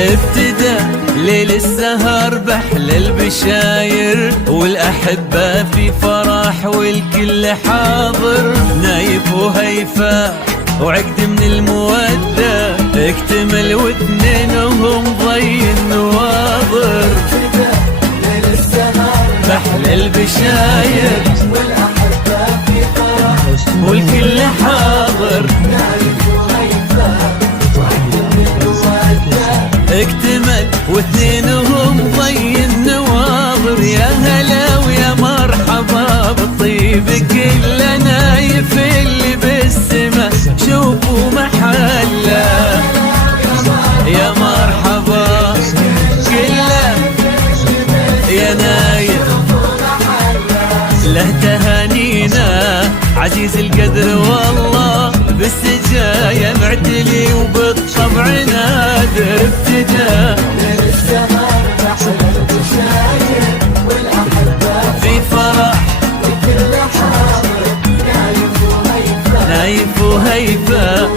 ابتدى ليل السهر بحل البشاير، والأحبة في فرح والكل حاضر. نايف وهيفا وعقد من المودة اكتمل واثنينهم ضي النواظر. ليل السهر بحل البشاير والأحبة في فرح والكل حاضر. نايف وهيفا اكتمل واثنينهم ضي النواظر. يا هلا ويا مرحبا بالطيب كل نايف اللي بالسما شوفوا محله. يا مرحبا كله يا نايف له تهانينا عزيز القدر والله بالسجايا معتلي وبالطبع نادر. ابتدى للسهر بحل البشاير والأحبة في فرح والكل حاضر. نايف وهيفا نايف وهيفا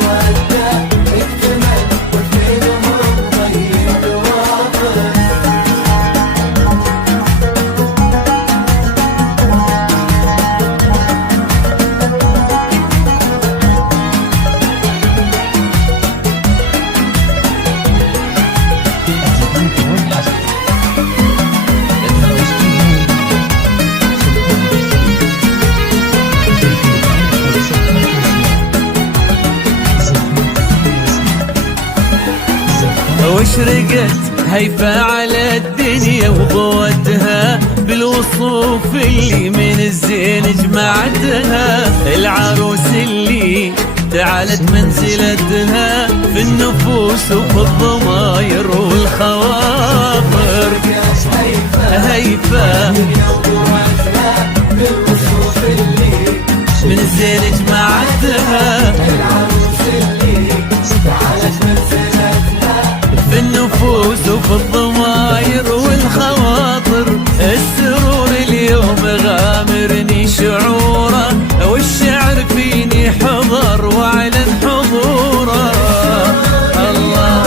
اكتمل واثنينهم ضي النواظر. واشرقت هيفا على الدنيا وضوتها بالوصوف اللي من الزين جمعتها. العروس اللي تعالت منزلتها في النفوس وفي الضماير والخواطر. هيفا بالوصوف اللي من الزين جمعتها. العروس اللي تعالت منزلتها في النفوس وفي الضماير والخواطر. السرور اليوم غامرني شعوره، والشعر فيني حضر واعلن حضوره. الله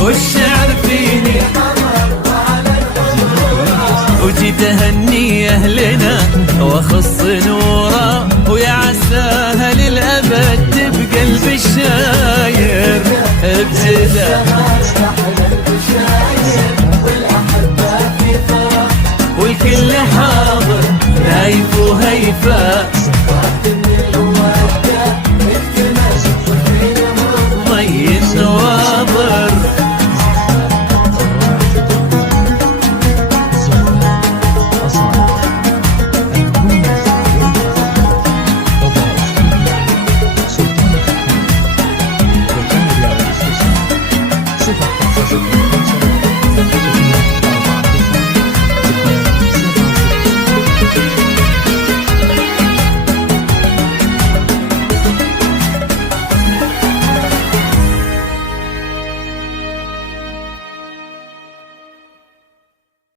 والشعر فيني حضر واعلن حضوره. وجيت اهني اهلنا واخص نوره، ويا عساها للابد تبقى البشاير. ابتدى والأحبة في فرح والكل حاضر. نايف وهيفا